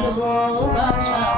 ভালোবাসা